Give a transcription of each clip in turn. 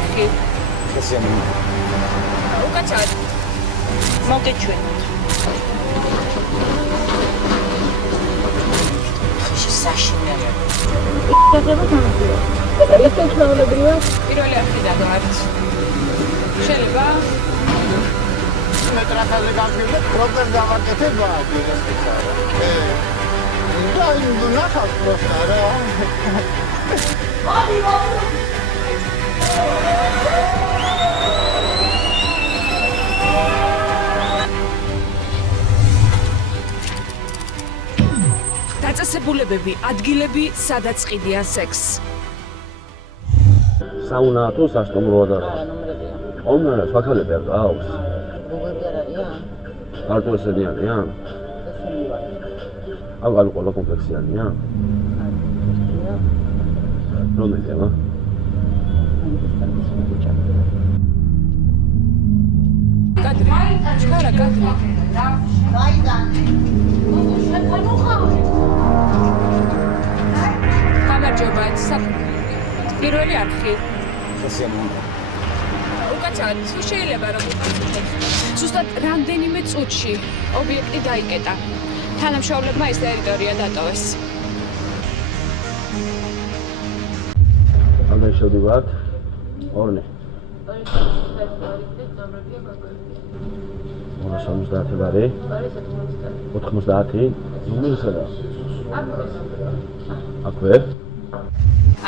არხი. უკაცრავად. მოგეჩვენოთ. საშინელება. ეს ჩვეულებრივია. პირველი არხიდან ვართ. შეიძლება მეტრახაზე გავგებთ პროპერ გავაკეთება დირექტორს. და იმ ნახავთ პროსტა რა. დაწესებულებები, ადგილები, სადაც ყიდიან სექსს. საუნა თუ სასტუმროა და ნომრებია. ფაქალები არ აქვს. როგორი არიან? კარტოსებიანია? აღარ ყველა კომპლექსიანია? რომელია? კადრი, ჩქარა კადრი. გამარჯობა, პირველი არხი. უკაცრავად, თუ შეიძლება რომ უყურებთ. ზუსტად რამდენიმე წუთში ობიექტი დაიკეტა. თანამშრომლებმა ეს ტერიტორია დატოვეს. ამდენ შევდივართ. ორნე. 70 ბარი. 90. ნომერსა. აკვე.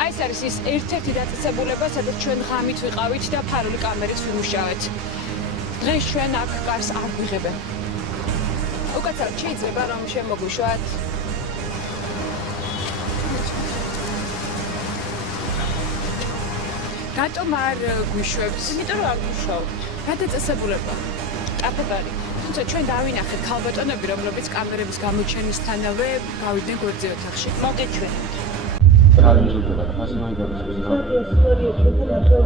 აი ეს არის ის ერთ-ერთი დაწესებულება, სადაც ჩვენ ღამით ვიყავით და ფარული კამერით ვიმუშავეთ. დღეს ჩვენ აქ კარს არ ვიღებენ. უკაცრავად შეიძლება რომ შემოგვიშვათ. რატომ არ გვიშვებთ? იმიტომ რომ არ ვიმუშავთ. რა დაწესებულება? კაფედარი. თუმცა ჩვენ დავინახეთ ქალბატონები, რომლებიც კამერების გამოჩენისთანავე გავიდნენ გვერდზე ოთახში. მოგეჩვენოთ. არ მიზუდება და ფასიანი გადასწრება. ისტორია ჩვენთან ახალ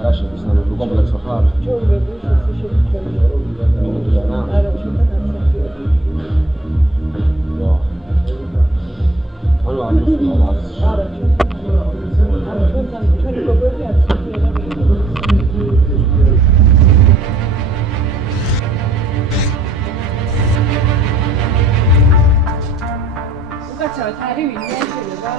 რა შეიძლება ისე კომპლექსო ხარ? ჩვეულებრივი შეშეჩვენა. მინუტუსა? არა, ჩვენთან ახალ. ვა. ანუ არ მისულა. არა, ჩვენთან ჩვენი გოგოები არ შეგვიძლია. უკაცრავად არის ვინმე შეიძლება?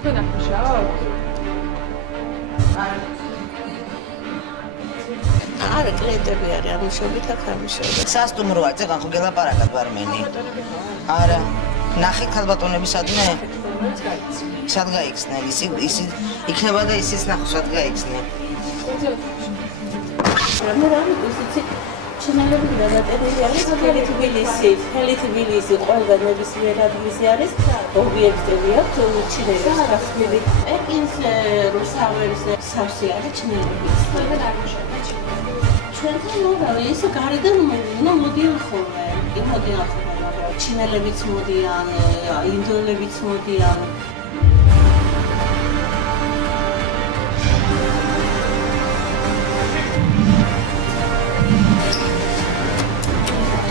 თქვენ აქ მუშაობთ? არა, კლიენტები არიან, მუშაობთ აქ არ მუშაობთ. სასტუმროა, წეგან ხო გელაპარაკად ბარმენი. არა. ნახე ქალბატონები სადმე? სად გაიქცნენ? ისი იქნება და ისიც ნახო სად გაიქცნენ. ჩინელები გადატერილი არის მთელი თბილისი, ყველა ნებისმიერ ადგილზე არის ობიექტები აქვს ჩინელებს გასმილი. პეკინს რუსთაველის სავსე არის ჩინელების. ჩვენთან მოვიდა ისე გარედან მოდიან ხოლმე, იმოდიან ხოლმე. ჩინელებიც მოდიან, ინდოელებიც მოდიან.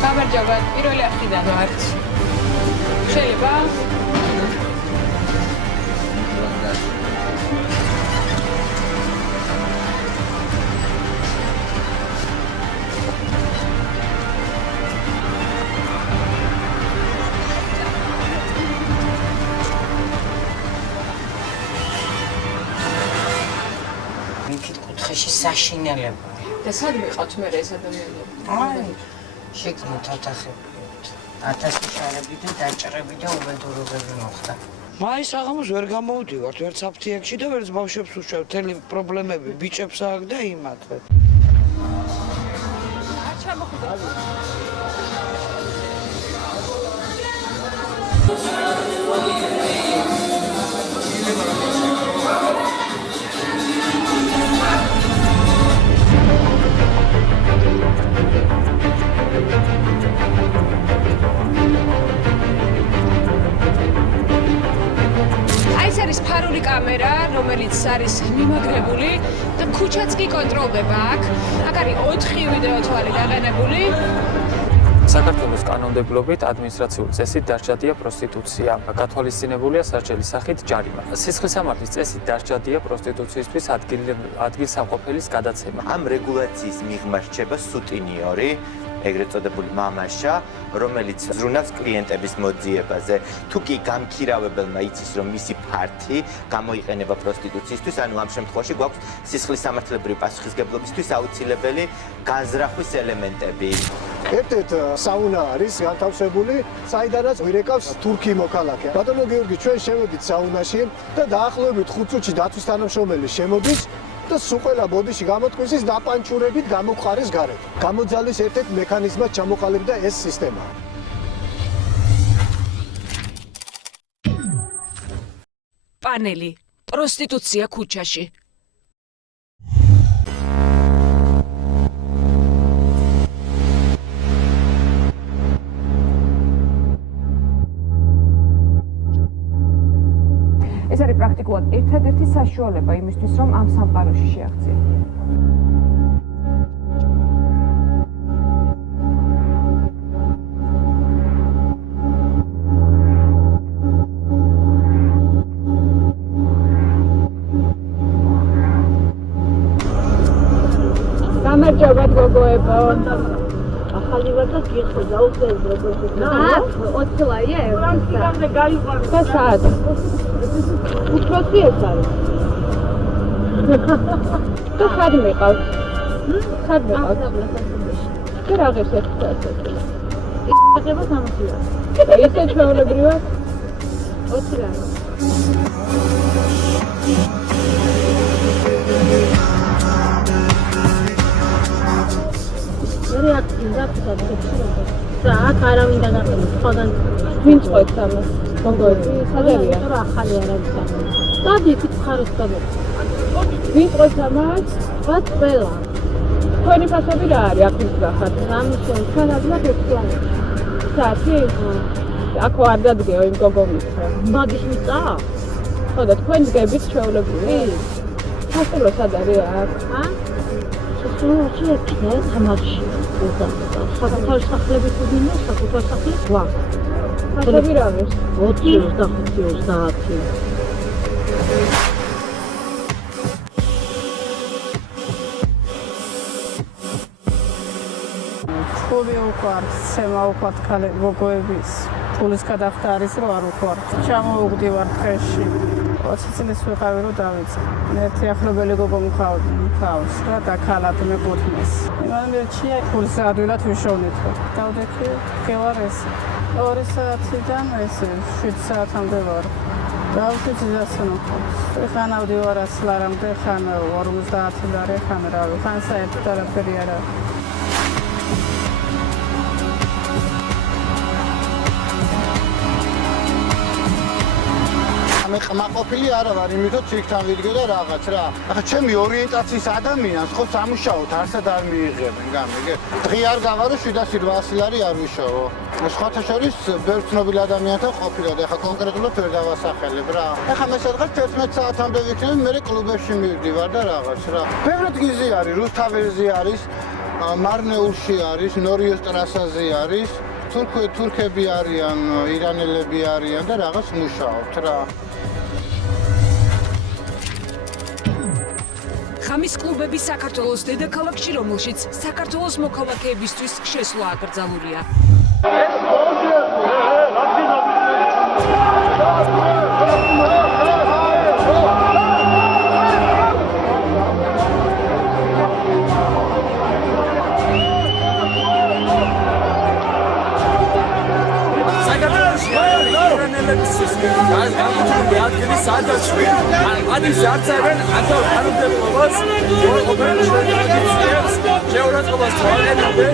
გამარჯობა, პირველი არხიდან ვართ. შეიძლება? კუთხეში საშინელება. და სად მიყავთ მე ეს ადამიანები? აი, შეგნით ოთახებით. 1000 შარები და დაჭრები და უბედურობები მოხდა. მაის აღამოს ვერ გამოვდივართ, ვერც აფთიაქში და ვერც ბავშვებს უშევ, მთელი პრობლემები ბიჭებს აქვს და იმათ. არ ჩამოხვდა. კამერა, რომელიც არის მიმაგრებული და ქუჩაც კი კონტროლდება აქ. აქ არის 4 ვიდეო თვალი დაყენებული. საქართველოს კანონმდებლობით ადმინისტრაციული წესით დასჯადია პროსტიტუცია. გათვალისწინებულია სასჯელის სახით ჯარიმა. სისხლისამართლის წესით დასჯადია პროსტიტუციისთვის ადგილსამყოფელის გადაცემა. ამ რეგულაციის მიღმა რჩება სუტინიორი, ეგრეთ წოდებული მამაშა, რომელიც ზრუნავს კლიენტების მოძიებაზე. თუ კი გამქირავებელმა იცის, რომ მისი ფართი გამოიყენება პროსტიტუციისთვის, ანუ ამ შემთხვევაში გვაქვს სისხლისამართლებრივი პასუხისგებლობისთვის აუცილებელი განზრახვის ელემენტები. ერთ-ერთ საუნა არის განთავსებული, საიდანაც ვირეკავს თურქი მოქალაქე. ბატონო გიორგი, ჩვენ შევედით საუნაში და დაახლოებით 5 წუთში დაცვის თანამშრომელი შემოდის და სულ ყველა ბოდიში გამოთქვისის დაპანჩურებით გამოყარეს გარეთ. გამოძალის ერთ-ერთ მექანიზმად ჩამოყალიბდა ეს სისტემა. პანელი. პროსტიტუცია ქუჩაში. ეს არის პრაქტიკულად ერთადერთი საშუალება იმისთვის, რომ ამ სამყაროში შეაღწიო. გამარჯობათ გოგოებო. ახალი ვარ და გიხდი გაუგზავნე როგორც და 20 ლაია ევროზე გაიყვანე. და საათ? უფრო ეს არის. და ხად მიყავს? ხად მიყავს? და რა ღირს ერთ საათზე? აღება 60 ლარი. და ისე ჩვეულებრივად 20 ლარი. რეაქცია დაწყდა და აქ არავინ დაგაყენებს სხვაგან ვინ წყვეტს ამას გოგოები საერთოდ რა ახალი არ არის ამას დადი იქით ხარეს გადაწყდა ვინ წყვეტს ამას ვაც ყველა თქვენი ფასები რა არის აქ მისახად ამისო თანადმად ექლანი საათი აქო არ დადგეო იმ გოგომის მაგის მიწა ხო და თქვენ დგებით ჩვეულებრივი ფასტულო სად არის აქ შეექნა თამაში საკუთარ სახლები თუდინა საკუთარ სახლი ვა ფასები რა არის 25-30 ხური უყვართ, ცემა უყვართ გოგოების ფულის გადახდა არის რომ არ უყვართ. ჩამოვუგდივარ დღეში 20 წლის ვიყავი რომ დავიწყე. ერთი ახლობელი გოგო მქავს რა დაქალათ მეკუთვნის. იმან მერჩია ფულს ადვილად ვიშოვნით. დავდექი გევარ ეს 2 საათიდან ეს 7 საათამდე ვარ. დავდექი ზასწრაფოს. ხან ავდივარ ასლარამდე, ხან 50 ლარი, ხან რავი, ხან საერთოდ არაფერი არ არის. მე ყმაყოფილი არა ვარ, იმიტომ ციკთან ვიდგე და რაღაც რა. ახლა ჩემი ორიენტაციის ადამიანს ხო სამუშაოდ არსად არ მიიღებენ, გამიგე. დღე არ გავარო 700-800 ლარი არ ვიშოვო. სხვათა შორის ბევრ ცნობილ ადამიანთან ყოფილა და ახლა კონკრეტულად ვერ დავასახელებ რა. ახლა მე სადღაც 11 საათამდე ვიქნები, მე კლუბებში მივდივარ და რაღაც რა. ბევრად გიზი არის, რუსთაველზე არის, მარნეულში არის, ნორიოს ტრასაზე არის. თურქები არიან, ირანელები არიან და რაღაც მუშაობთ რა. ხამის კლუბები საქართველოს დედაქალაქში, რომელშიც საქართველოს მოქალაქეებისთვის შესვლა აკრძალულია. ადის არცერენ ანტო არუდებლობას ყოველ შეჯიბრებს შეურაცხყოფას თვალენამდე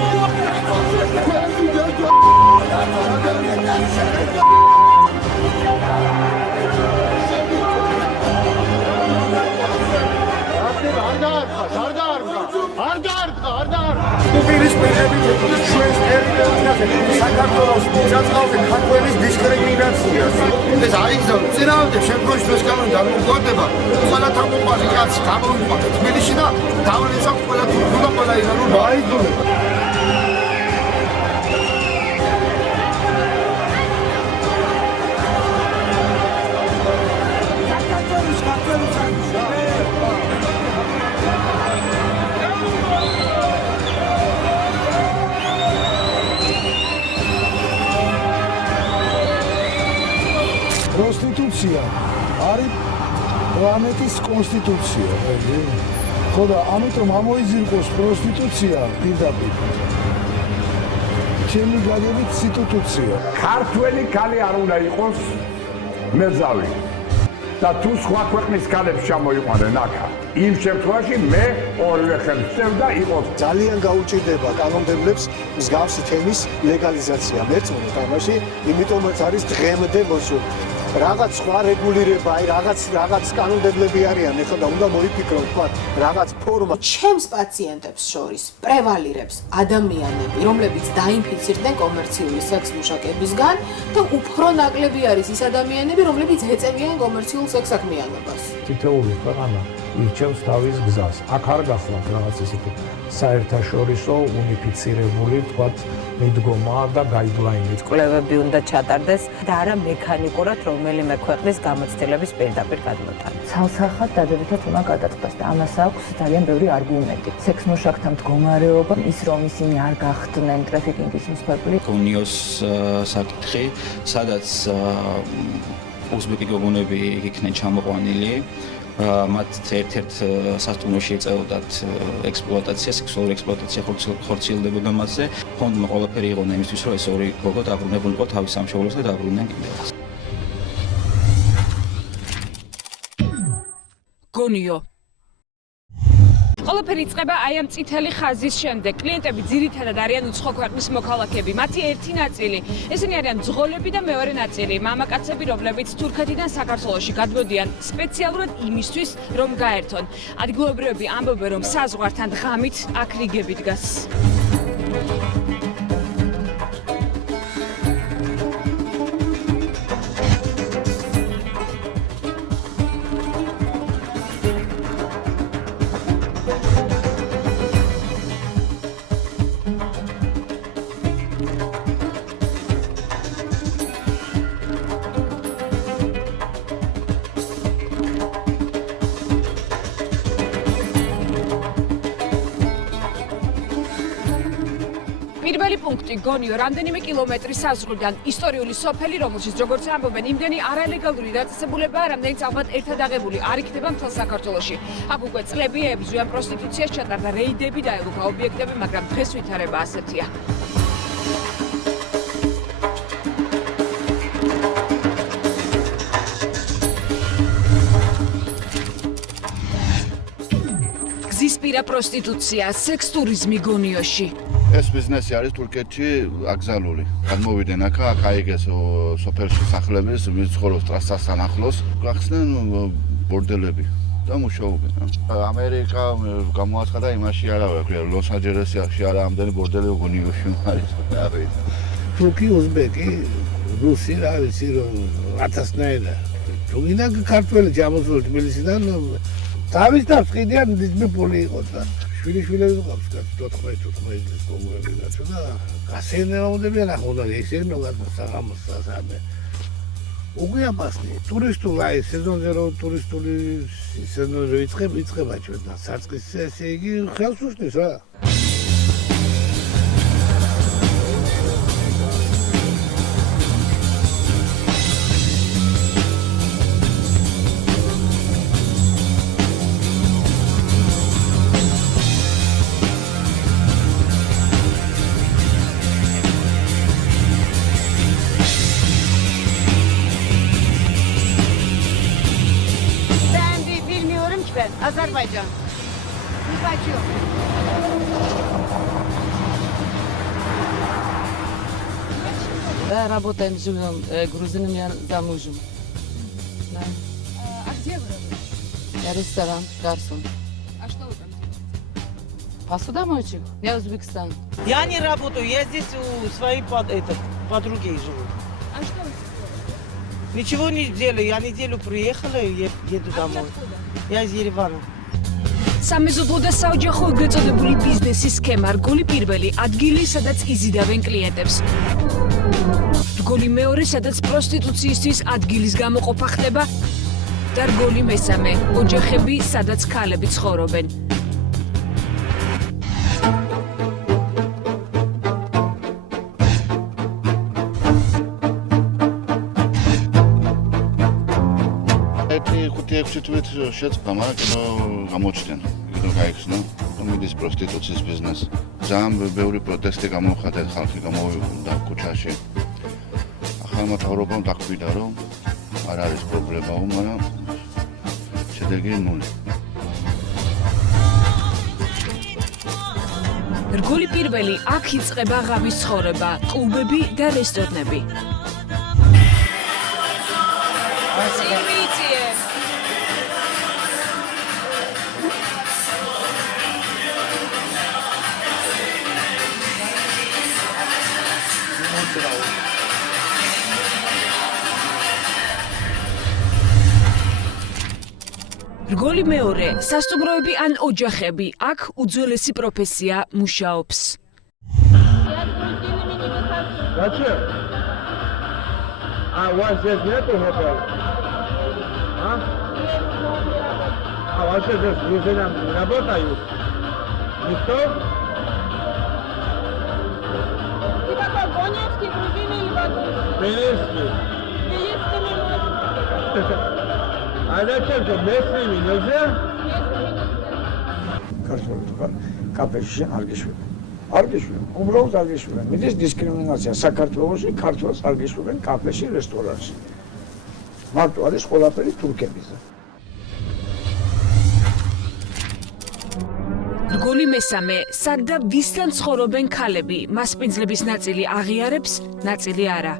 არ დაარქვა. უპირისპირდებით ჩვენს ტერიტორიას ამაზე საქართველოს სოციალურ ქართველის დისკრიმინაციას. ეს აიგზავნა წინააღმდეგ შემთხვევაში ეს კანონი დამოუკიდებება ყველა თამოყარი კაცი გამოვიყვანეთ თბილისში და დავალეცავთ ყველა თურქულ და ყველა ირანულ აიგზავნა. Prostituția are planetის კონსტიტუცია. ხო და ამიტომ ამოიზრկოს პროსტიტუცია პირდაპირ. ჩემი გადებით სიტუტუცია. ქართველი ქალი არ უნდა იყოს მერზავი. და თუ სხვა ქვეყნის ქალებს ჩამოიყვანენ აქა. იმ შემთხვევაში მე ორივე ხელს წევდა იყოს. ძალიან გაუჭირდება კანონმდებლებს მსგავსი თემის ლეგალიზაცია. მერწმუნე თამაში, იმიტომაც არის დღემდე მოსული. რაღაც სხვა რეგულირება, აი რაღაც კანონმდებლები არიან, ეხლა და უნდა მოიფიქროთ, თქვა რაღაც ფორმა. ჩემს პაციენტებს შორის პრევალირებს ადამიანები, რომლებიც დაინფიცირდნენ კომერციული სექს მუშაკებისგან და უფრო ნაკლები არის ის ადამიანები, რომლებიც ეწევიან კომერციულ სექს საქმიანობას. თითოეული ქვეყანა ირჩევს თავის გზას. აქ არ გახლავთ რაღაც ისეთი საერთაშორისო უნიფიცირებული, თქვათ, მიდგომა და გაიდლაინი. კვლევები უნდა ჩატარდეს და არა მექანიკურად რომელიმე ქვეყნის გამოცდილების პირდაპირ გადმოტანა. ცალსახად დადებითად უნდა გადაწყდეს და ამას აქვს ძალიან ბევრი არგუმენტი. სექს მუშაკთა მდგომარეობა, ის რომ ისინი არ გახდნენ ტრაფიკინგის მსხვერპლი. გონიოს საკითხი, სადაც უზბეკი გოგონები იქნენ ჩამოყვანილი. მათ ერთ-ერთ სასტუმროში ეწეოდათ ექსპლუატაცია, სექსუალური ექსპლუატაცია ხორციელდებოდა მასზე. ფონდმა ყველაფერი იყო იმისთვის, რომ ეს ორი გოგო დაბრუნებულიყო თავის სამშობლოს და დაბრუნდნენ კიდევ. გონიო ყველაფერი იწყება აი ამ წითელი ხაზის შემდეგ. კლიენტები ძირითადად არიან უცხო ქვეყნის მოქალაქეები. მათი ერთი ნაწილი ესენი არიან მძღოლები და მეორე ნაწილი მამაკაცები, რომლებიც თურქეთიდან საქართველოში გადმოდიან სპეციალურად იმისთვის, რომ გაერთონ. ადგილობრივები ამბობენ, რომ საზღვართან ღამით აქ რიგები დგას. პირველი პუნქტი გონიო რამდენიმე კილომეტრის საზღვრიდან ისტორიული სოფელი, რომელშიც როგორც ამბობენ, იმდენი არალეგალური დაწესებულებაა, რამდენიც ალბათ ერთად აღებული არ იქნება მთელ საქართველოში. აქ უკვე წლები ებრძვიან პროსტიტუციას, ჩატარდა რეიდები, დაელუქა ობიექტები, მაგრამ დღეს ვითარება ასეთია. გზისპირა პროსტიტუცია, სექს ტურიზმი გონიოში. ეს ბიზნესი არის თურქეთში აკრძალული. გადმოვიდნენ აქ აიგეს სოფელში სახლების, ვინც ცხოვრობს ტრასასთან ახლოს, გახსნენ ბორდელები და მუშაობენ. ამერიკა გამოაცხადა იმაში არა ვარ, ლოს-ანჯელესში არა ამდენი ბორდელი გონიოში არის. თურქი, უზბეკი, რუსი, რა ვიცი, რომ ათასნაირა. თუ გინდა ქართველი ჩამოსული თბილისიდან, თავის თავს ყიდიან დიდმე პული იყო და შვილიშვილები ყავს 14 წლის გოგოები გაცო და გასეირნებოდებიან ახლა ისინი საღამოს სასამე უგიაპასნი ტურისტული აი სეზონზე რო ტურისტული სეზონი იწყება ჩვენ და საწყის ესე იგი ხელს უშლის რა Азербайджан. Не хочу. Да, работаем, живем грузинами замужем. Да. А где вы работаете? Я ресторан, Гарсон. А что вы там делаете? Посуда мойчик? Я Узбекистан. Я не работаю, я здесь у своей подруги живу. А что вы? Ничего не делаю, я неделю приехала и еду домой. Я из Еревана. სამეზობლო და საოჯახო გაწოდებული ბიზნესის სქემა რგოლი პირველი ადგილი, სადაც იზიდავენ კლიენტებს. რგოლი მეორე, სადაც პროსტიტუციისთვის ადგილის გამოყოფა ხდება და რგოლი მესამე, ოჯახები, სადაც ქალები ცხოვრობენ. Ექვსი თვით შეწყდა, მაგრამ კიდევ გამოჩნდნენ. კიდევ გაიხსნა, რომ მიდის პროსტიტუციის ბიზნესი. ძალიან ბევრი პროტესტი გამოხატა, ხალხი გამოვიდა ქუჩაში. ახალმა მთავრობამ დაკვირდა, რომ არ არის პრობლემა, მაგრამ შედეგი ნული. რგოლი პირველი, აქ იწყება ღამის ცხოვრება, კლუბები და რესტორნები. რგოლი მეორე, სასტუმროები ან ოჯახები, აქ უძველესი პროფესია მუშაობს. Зачем? У вас здесь нету хотела? Вообще здесь друзья работают? Никто? Ты какой, Гоневский, грузин или бакинский? Белинский. Белинский немножко. А зачем же местными нельзя? ქართული თქვა კაფეში არ გიშვებენ. არ გიშვებენ, უბრალოდ არ გიშვებენ. მიდის დისკრიმინაცია საქართველოში, ქართველს არ გიშვებენ კაფეში, რესტორანში. მარტო არის ყველაფერი თურქებისა. რგოლი მესამე, სად და ვისთან ცხოვრობენ ქალები, მასპინძლების ნაწილი აღიარებს, ნაწილი არა.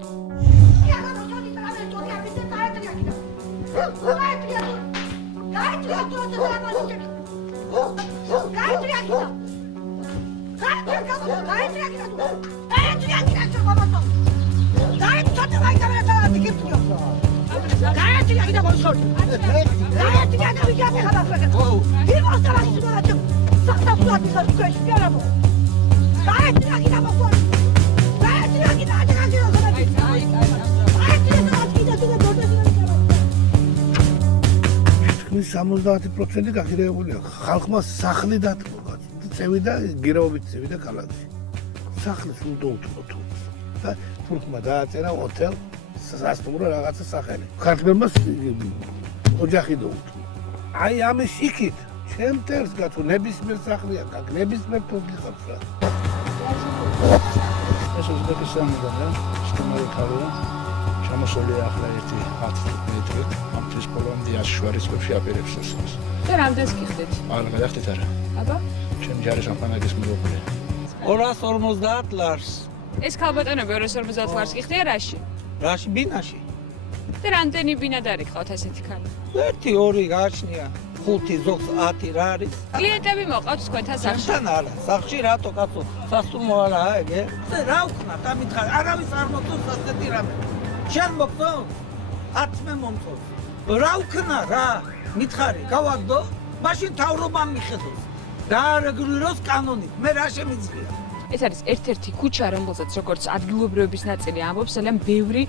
თქმის 70% გაგირებულია. ხალხმა სახლი დათმობა. წევიდა გირაობით წევიდა ქალაქში. სახლის უნდა უთმოთ. და თურქმა დააწერა ჰოთელ სასტუმრო რაღაცა სახელი. ქართველმა ოჯახი დაუთმო. აი ამის იქით ჩემ თერს გათო ნებისმიერ სახლია, ნებისმიერ თურქი ხავს რა. ეს უზბეკისტანიდან და სტუმარი ხარია. ჩამოსულია ახლა ერთი 10 მეტრით. ამის კოლონდიაში შუარისკებში აპირებს ეს. და რამდენს გიხდით? არ გადახდით არა. აბა? ჩემ ჯარის ამპანაგის მოგოყოლია. 250 ლარს. ეს ქალბატონები 250 ლარს გიხდია რაში? რაში ბინაში? და რამდენი ბინადარი ყავთ ასეთი ქალი? 1-2 გააჩნია. 5 ზოგს 10 რა არის? კლიენტები მოყავთ თქვენთან სახლში? ჩვენთან არა. სახლში რატო კაცო? სასტუმრო არა ეგე? რა ვქნათ ამითხარ? არავის არ მოწონს ასეთი რამე. შენ მოწონს? არც მე მომწონს. რა ვქნა რა? მითხარი, გავაგდო? მაშინ თავრობამ მიხედოს. გაარეგულიროს კანონით. მე რა შემიძლია? ეს არის ერთ-ერთი ქუჩა, რომელზეც როგორც ადგილობრივების ნაწილი ამბობს, ძალიან ბევრი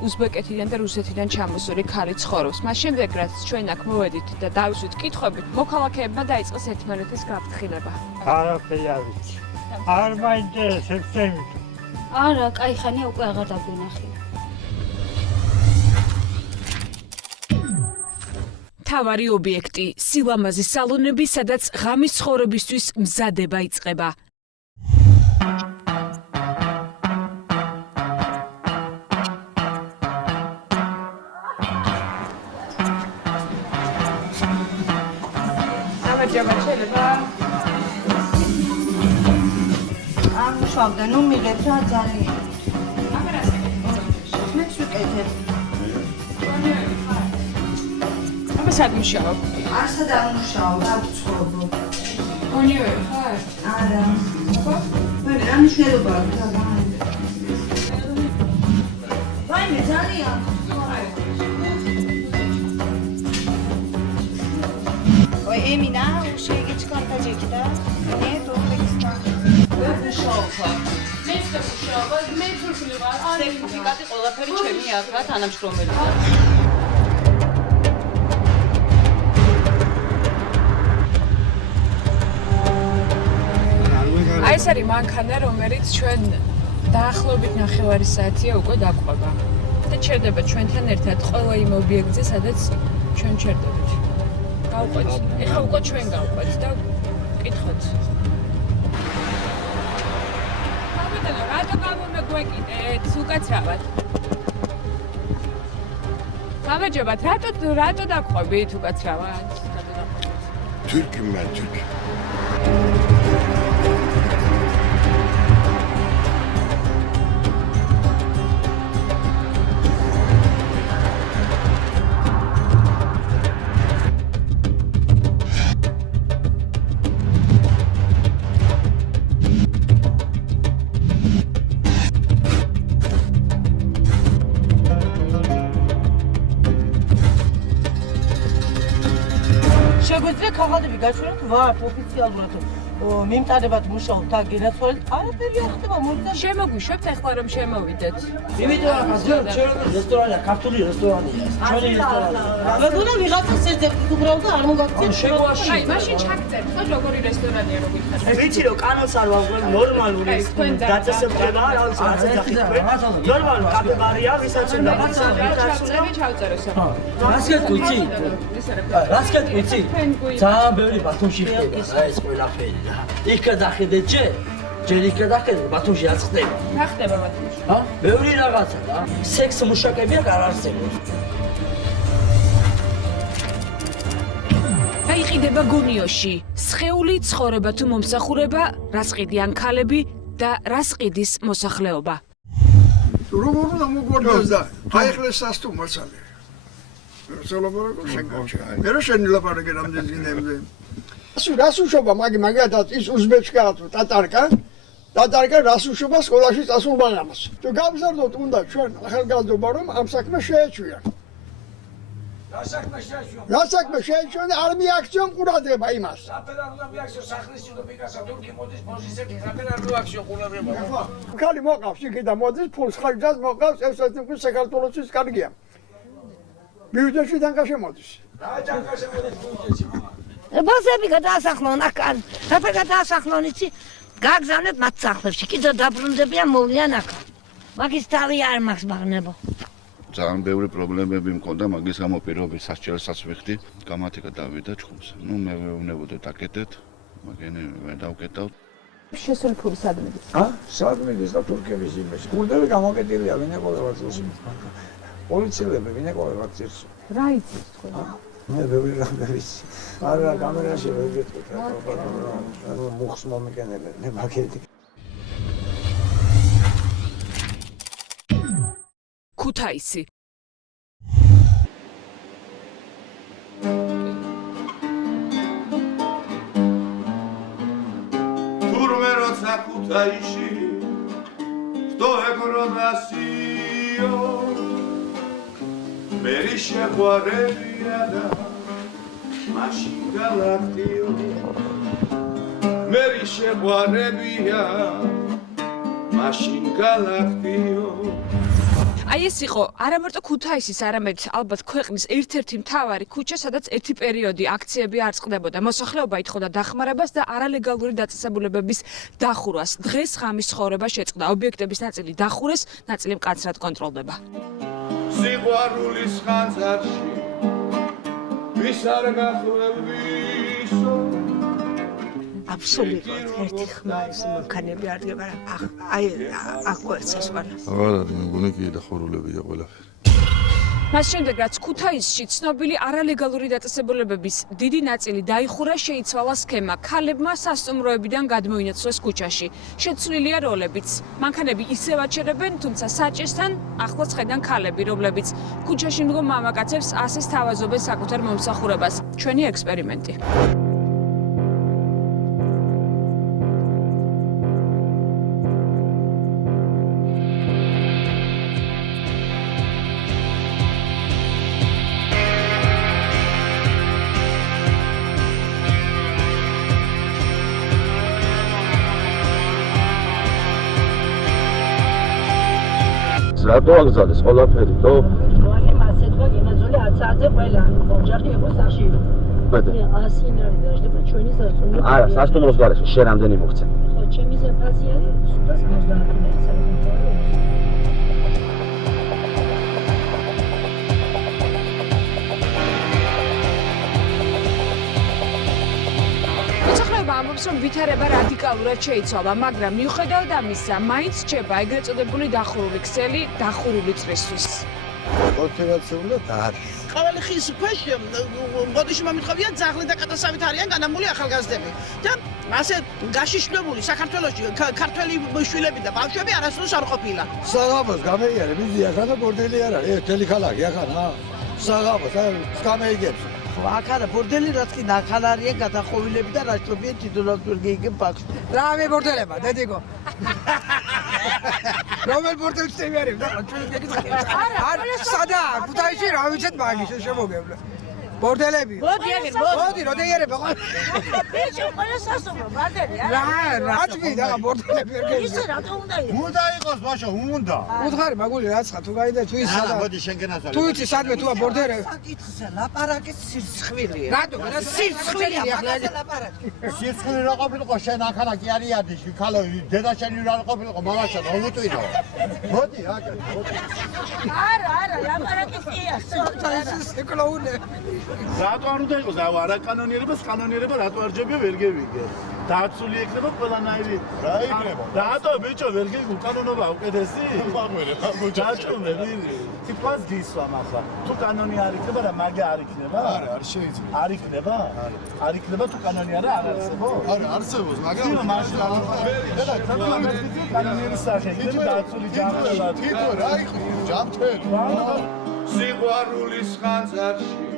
უზბეკეთიდან და რუსეთიდან ჩამოსული ქალი ცხოვრობს. მას შემდეგ, რაც ჩვენ აქ მოვედით და დავისვით კითხვებით, მოქალაქეებმა დაიწყეს ერთმანეთის გაფრთხილება. არაფერი არ ვიცი. არ მაინტერესებს ჩემი. არა, კაი ხანია უკვე აღარ დაგვინახია. თავარი ობიექტი, სილამაზის სალონები, სადაც ღამის ცხოვრებისთვის მზადება იწყება. ამუშავდა, ნუ მიღებ რა ძალიან. მე ვიკეთებ. აბა სად მუშაობ? არსად არ მუშაობ, რა ვცხოვრობ. გონიერი ხარ? არა. ვაი, რა მნიშვნელობაა? ვაი, მე ძალიან. Oi, Emina, ușegici contagici, da? Ne, tu Uzbekistan. მუშაობა. მეც და მუშაობა, მე თურქული ვარ. სერტიფიკატი ყველაფერი ჩემი აქვს რა თანამშრომელია. აი ეს არის მანქანა, რომელიც ჩვენ დაახლოებით 9 საათია უკვე დაყვება. და ჩერდება ჩვენთან ერთად ყველა იმ ობიექტზე, სადაც ჩვენ ჩერდებით. გავყვეთ. ეხლა უკვე ჩვენ გავყვეთ და ვკითხოთ. გამოდენო, რატო გამომეგვეკიდეთ? უკაცრავად. გამარჯობათ, რატო დაყვებით უკაცრავად? Türk'üm ben Türk. შეგვიძლია ქაღალდები გაჩვენოთ ვართ ოფიციალურად მიმტანებად მუშაობთ აქ გენაცვალეთ არაფერი არ ხდება მოიცა შემოგვიშვებთ ახლა რომ შემოვიდეთ იმიტომ რომ ჩვენ რესტორანია ქართული რესტორანია ჩვენი რესტორანია მეგონა ვიღაცას ეძებთ უბრალოდ არ მოგაქცევთ შემოაში აი მაშინ ჩაგწერთ ხო როგორი რესტორანია რო გითხარით ვიცი რომ კანონს არ ვაუბრალ ნორმალური დაწესებულებაა რაღაც ნორმალური კატეგორია ვისაც უნდა ჩავწერე სამ რას გეტყვი რას გეტყვი ძალიან ბევრი ბათუმში ხდება რა ეს ყველაფერი რა იქ გადახედეთ ჯერ იქ გადახედეთ ბათუმში არ ხდება რა ხდება ბათუმში ჰა ბევრი რაღაცა რა სექს მუშაკები არ არსებობს გაიყიდება გონიოში სხეული ცხოვრება თუ მომსახურება რას ყიდიან ქალები და რას ყიდის მოსახლეობა როგორ უნდა მოგვარდეს და აიხლეს სასტუმროსალე სოლობორო შეგაჩა მე რა შენ ლაპარაკე რამდენი ძინემზე რას უშობა მაგათაც ის უზბეჩკა ტატარკა რას უშობა სკოლაში წასულმა ამას თუ გავზარდოთ უნდა ჩვენ ახალგაზრდობა რომ ამ საქმეს შეეჩვია რა საქმე შეეჩვია არ მიაქციონ ყურადღება იმას ხალი მოყავს იქ და მოდის ფულს ხარჯავს მოყავს ეს საქართველოს კარგია ბიუჯეტში დანგაშემოდის ბაზები გადაასახლონ აქ რაფერ გადაასახლონ იცი გაგზავნეთ მათ სახლებში კიდევ დაბრუნდებიან მოვლიან აქ მაგის თავი არ მაქვს ბაღნებო ძალიან ბევრი პრობლემები მქონდა მაგის გამო პირობით სასჯელსაც ვიხდი გამათიკა დავიდა ჩხუბს ნუ მე ვეუბნებოდე დაკეთეთ მაგენი ვერ დავკეტავ შესული ფული სადმედის სადმედის და თურქების იმაში გუნდები გამოკეტილია ვინეყოლა წელს პოლიციელები ვინეყოლა წელს რა იცის თქვენ მე ბევრი რამე ვიცი არა კამერაში ვერ გეტყვით რა მუხს მომიკენებენ მე მაგეთი ქუთაისი თურმე როცა ქუთაისში ხდო ეკროდასიო მერი შეყვარებია და მაშინ გალაქტიო მერი შეყვარებია მაშინ გალაქტიო აი ეს იყო არა მარტო ქუთაისის, არამედ ალბათ ქვეყნის ერთ-ერთი მთავარი ქუჩა, სადაც ერთი პერიოდი აქციები არ წყდებოდა. მოსახლეობა ითხოვდა დახმარებას და არალეგალური დაწესებულებების დახურვას. დღეს ღამის ცხოვრება შეწყდა. ობიექტების ნაწილი დახურეს, ნაწილი მკაცრად კონტროლდება. სიყვარულის ხანძარში ვის არ გახლევისო აბსოლუტურად ერთი ხმა ეს მანქანები არ დგება აი აქ ყურცეს ყველა არა მეგონი კი დახურულებია ყველაფერი მას შემდეგ რაც ქუთაისში ცნობილი არალეგალური დაწესებულებების დიდი ნაწილი დაიხურა შეიცვალა სქემა ქალებმა სასტუმროებიდან გადმოინაცვლეს ქუჩაში შეცვლილია როლებიც მანქანები ისევ აჩერებენ თუმცა საჭესთან ახლაც ხედან ქალები რომლებიც ქუჩაში მდგომ მამაკაცებს ასის თავაზობენ საკუთარ მომსახურებას ჩვენი ექსპერიმენტი რატო აგზავნეს ყველაფერი, ნო? მანე მასე თქვა გენაძოლი 10 საათზე ყველა ოჯახი იყო საში. მეტი. 100 ინარი დაждება ჩვენი სასტუმრო. არა, სასტუმროს გარეშე შენ რამდენი მოგცე? ხო, ჩემი ზაფხული არის 170 ინარი საკუთარი. მოსახლეობა ამბობს, რომ ვითარება რადიკალურად შეიცვალა, მაგრამ მიუხედავად ამისა, მაინც რჩება ეგრეთ წოდებული დახურული ქსელი დახურული წრისთვის. მოტივაციულად არის. ყოველი ხის ქვეშ ბოდიში მომითხოვია ძაღლი და კატასავით არიან განამული ახალგაზრდები. და ასე გაშიშვლებული საქართველოში ქართველი შვილები და ბავშვები არასდროს არ ყოფილა. საღამოს გამეიერე, მიზია, ხანა ბორდელი არ არის, თელი ქალაქი ახანა. საღამოს გამეიგებს. აქ არა ბორდელი რაც კი ნახალ არიან გადახოვილები და რაჭობიან თვითონაც ვერ გეიგებ ფაქტს. რა მე ბორდელება, დედიკო. რომელ ბორდელს წევიარებ და ჩვენ გეკითხეთ. არა, სადა, ქუთაისში რა ვიცით მაგის შემოგევლე. ბორდელები. მოდი, მოდი, როდეიერება ხო? ბიჭო, ყველა სასტუმრო ბარდელი რა, რატვი და ბორდელები ვერ გეიგებ. ისე რა თქმა უნდა. უნდა იყოს ბაშა, უნდა. უთხარი მაგული რაცხა თუ გაიდა თუ ის სადა. მოდი შენ გენასწავლე. თუ იცი სადმე თუ ბორდელი. საკითხზე ლაპარაკის სირცხვილია. რატო? სირცხვილია ახლა. სირცხვილი რა ყოფილიყო შენ ახლა კი არიადი ხალო დედა შენი რა ყოფილიყო მამაშენ ომუტვინო. მოდი აკა. არა, ლაპარაკის ყია. ეკლოუნე. რატო არ უნდა იყოს? არა კანონიერებას, კანონიერება რატო არ ჯობია ვერ გევიგე. დაცული ექნება ყველანაირი. რა იქნება? რატო ბიჭო ვერ გიგ უკანონობა უკეთესი? მაგვერე, დაჭრუნე ვირი. თითქოს გისვამ ახლა. თუ კანონი არ იქნება და მაგა არ იქნება? არა, არ შეიძლება. არ იქნება? არ იქნება თუ კანონი არა არსებობს? არა, არსებობს, მაგრამ მაშინ არ და კანონიერის სახე იქნება დაცული ჯანმრთელობა. თითო რა იყო? ჯანმრთელი. სიყვარულის ხანძარში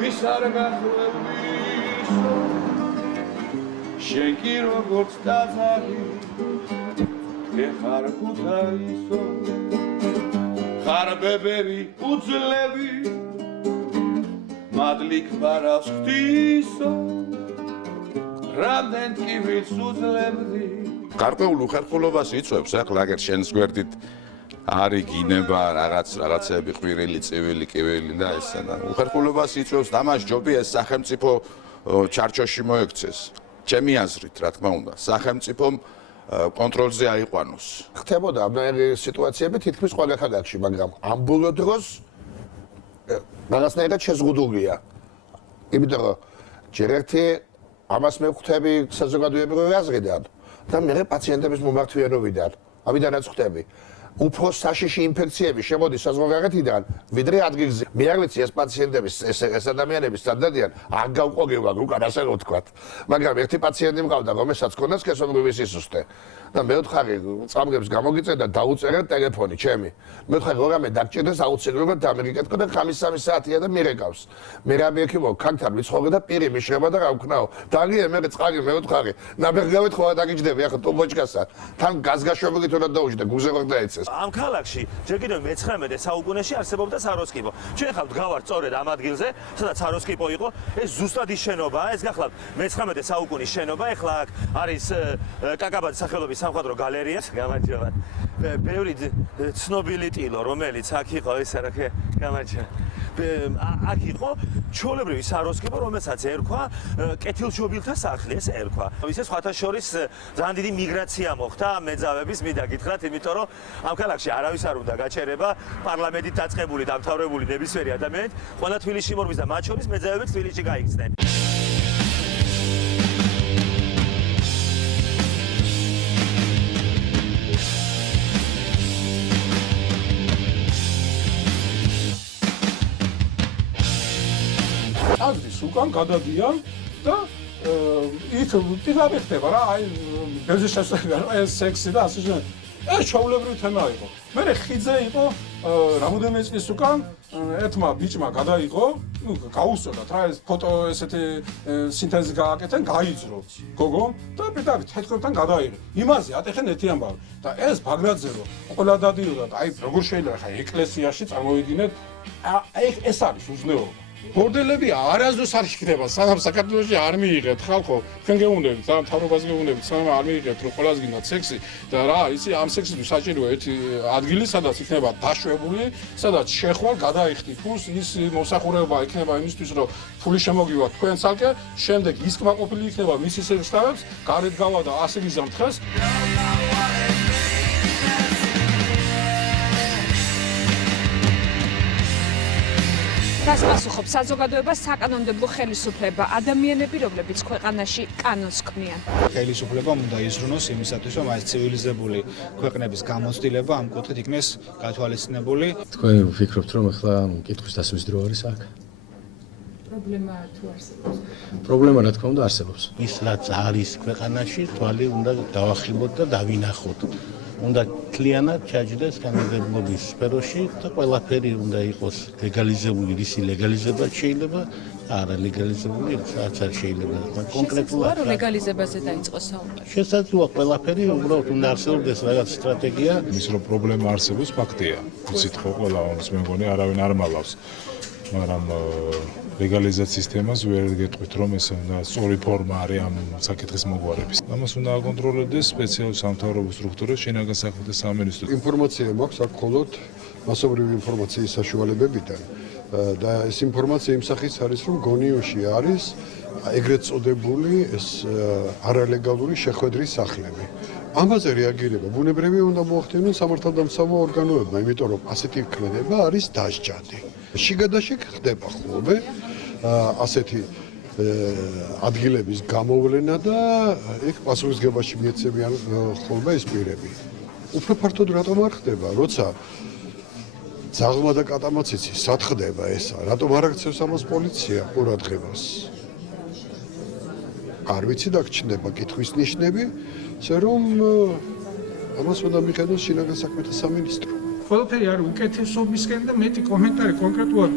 ვის არ გახლევისო შენ კი როგორც დაზარი ხარ ქუთაისო ხარ ბებერი უძლები მადლი ქბარავს ღვთისო რამდენ ტკივილს უძლებდი გარკვეულ უხერხულობას იწვევს ახლა აგერ შენს გვერდით არის გინება რაღაცები ყვირილი წივილი კივილი და ესა და უხერხულობას იწვევს და მას ჯობია ეს სახელმწიფო ჩარჩოში მოექცეს ჩემი აზრით რა თქმა უნდა სახელმწიფომ კონტროლზე აიყვანოს ხდებოდა ამერიკული სიტუაციები თითქმის ყველა ქალაქში მაგრამ ამ ბოლო დროს რაღაცნაირად შეზღუდულია იმიტომ რომ ჯერ ერთი ამას მევხვდები საზოგადოებრივი აზრიდან და მე პაციენტების მომართვიანობიდან ამიტანაც ხვდები უფრო საშიში ინფექციები შემოდის საზღვარგარეთიდან, ვიდრე ადგილზე. მე არ ვიცი ეს პაციენტები, ეს ადამიანები სადადიან, არ გავყოგება უკან ასე რომ ვთქვათ. მაგრამ ერთი პაციენტი მყავდა, რომელსაც ჰქონდა სქესობრივი სისუსტე. და მეოთხარი წამგებს გამოგიწევდა დაუწერა ტელეფონი ჩემი. მეოთხარი რამე დაგჭირდეს აუცილებლად ამერიკეთკო და 5-3 საათია და მირეკავს. მე რა მეკითხო, ქანთან ვიცხოვე და პირი მიშრება და რა ვქნაო. დაგიე მე წყალი მეოთხარი. ნაბერგავით ხო დაგიჯდები ახლა ტუბოჩკასთან. თან გაზგაშვებული თორა დაუჯდა გუზე ვერ დაეცეს. ამ ქალაქში ჯერ კიდევ მე-19 საუკუნეში არსებობდა საროსკიპო. ჩვენ ხალხ ვდგავართ სწორედ ამ ადგილზე, სადაც საროსკიპო იყო. ეს ზუსტად ის შენობაა, ეს გახლავთ მე-19 საუკუნის შენობა. ეხლა აქ არის კაკაბაძის სახელობის სამხატვრო გალერეა. გამარჯობა. ბევრი ცნობილი ტილო, რომელიც აქ იყო, ეს რა ქვია, გამარჯობა. აქ იყო ჩვეულებრივი საროსკიპო, რომელსაც ერქვა კეთილშობილთა სახლი, ეს ერქვა. ისე სხვათა შორის ძალიან დიდი მიგრაცია მოხდა მეძავების მიდა გითხრათ, იმიტომ რომ ამ ქალაქში არავის არ უნდა გაჩერება, პარლამენტით დაწყებული, დამთავრებული ნებისმიერი ადამიანით, ყველა თბილისში მორბის და მათ შორის მეძავებიც თბილისში გაიქცნენ. აზრის უკან გადადიან და იქ ტილაბი ხდება რა, აი ბეზის შესაძლებელი, ეს სექსი და ასე შემდეგ. ეს ჩვეულებრივი თემა იყო. მე ხიძე იყო რამოდენიმე წლის უკან ერთმა ბიჭმა გადაიღო, ну, გაუსწორდა რა ეს ფოტო ესეთი სინთეზი გააკეთენ, გაიძრო გოგო და პირდაპირ თეთრთან გადაიღო. იმაზე ატეხენ ერთი ამბავი და ეს ბაგრაძე რო ყველა დადიოდა, აი როგორ შეიძლება ხა ეკლესიაში წარმოვიდგინეთ, აი ეს არის უზნეობა. ბორდელები არასდროს არ იქნება, სანამ საქართველოში არ მიიღებთ ხალხო, თქვენ გეუბნებით, სანამ თავრობას გეუბნებით, სანამ არ მიიღებთ, რომ ყველას გინდათ სექსი და რა, იცი, ამ სექსისთვის საჭიროა ერთი ადგილი, სადაც იქნება დაშვებული, სადაც შეხვალ გადაიხდით ფულს, ის მოსახურება იქნება იმისთვის, რომ ფული შემოგივათ თქვენ ცალკე, შემდეგ ის კმაყოფილი იქნება მისი სექსტავებს, გარეთ გავა და ასე გიზამთ ხეს. რას პასუხობს საზოგადოება საკანონმდებლო ხელისუფლება, ადამიანები, რომლებიც ქვეყანაში კანონს ქმნიან? ხელისუფლებამ უნდა იზრუნოს იმისათვის, რომ ეს ცივილიზებული ქვეყნების გამოცდილება ამ კუთხით იქნეს გათვალისწინებული. თქვენ ვფიქრობთ, რომ ახლა კითხვის დასმის დრო არის აქ? პრობლემა თუ არსებობს? პრობლემა რა თქმა უნდა არსებობს. ის რაც არის ქვეყანაში, თვალი უნდა დავახიბოთ და დავინახოთ. უნდა თლიანად ჩაჯდეს კანონმდებლობის სფეროში და ყველაფერი უნდა იყოს ლეგალიზებული, რისი ლეგალიზება შეიძლება, არა ლეგალიზებული, რაც არ შეიძლება. კონკრეტულად ლეგალიზებაზე დაიწყოს საუბარი. შესაძლოა ყველაფერი უბრალოდ უნდა არსებობდეს რაღაც სტრატეგია. ის რომ პრობლემა არსებობს, ფაქტია. იცით ხო, ყველა ის მე მგონი არავინ არ მალავს. მაგრამ ლეგალიზაციის თემას ვერ გეტყვით, რომ ეს სწორი ფორმა არის ამ საკითხის მოგვარების. ამას უნდა აკონტროლებდეს სპეციალური სამთავრობო სტრუქტურა, შინაგან საქმეთა სამინისტრო. ინფორმაცია მაქვს აქ მხოლოდ მასობრივი ინფორმაციის საშუალებებიდან და ეს ინფორმაცია იმ სახის არის, რომ გონიოში არის ეგრეთ წოდებული ეს არალეგალური შეხვედრის სახლები. ამაზე რეაგირება ბუნებრივია უნდა მოახდინონ სამართალდამცავ ორგანოებმა, იმიტომ რომ ასეთი ქმედება არის დასჯადი. შიგადაშიგ ხდება ხოლმე ასეთი ადგილების გამოვლენა და ეგ პასუხისგებაში მიეცემიან ხოლმე ეს პირები. უფრო ფართოდ რატომ არ ხდება, როცა ძაღლმა და კატამაც იცის, სად ხდება ესა, რატომ არ აქცევს ამას პოლიცია ყურადღებას? არ ვიცი და გჩნდება კითხვის ნიშნები, ისე რომ ამას უნდა მიხედოს შინაგან საქმეთა სამინისტრო. ყველაფერი არის უკეთესობისკენ და მეტი კომენტარი კონკრეტულად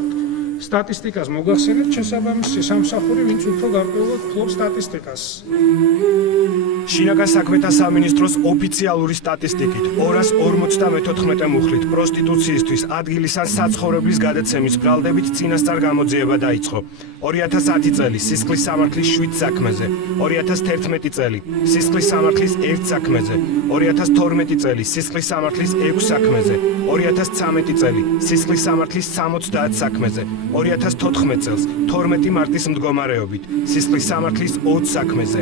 სტატისტიკას მოგახსენებთ შესაბამისი სამსახური, ვინც უფრო გარკვეულად ფლობს სტატისტიკას. შინაგან საქმეთა სამინისტროს ოფიციალური სტატისტიკით 254 მუხლით პროსტიტუციისთვის ადგილის ან საცხოვრებლის გადაცემის ბრალდებით წინასწარ გამოძიება დაიწყო. 2010 წელი სისხლის სამართლის 7 საქმეზე, 2011 წელი სისხლის სამართლის 1 საქმეზე, 2012 წელი სისხლის სამართლის 6 საქმეზე, 2013 წელი სისხლის სამართლის 70 საქმეზე, 2014 წელს 12 მარტის მდგომარეობით სისხლის სამართლის 20 საქმეზე.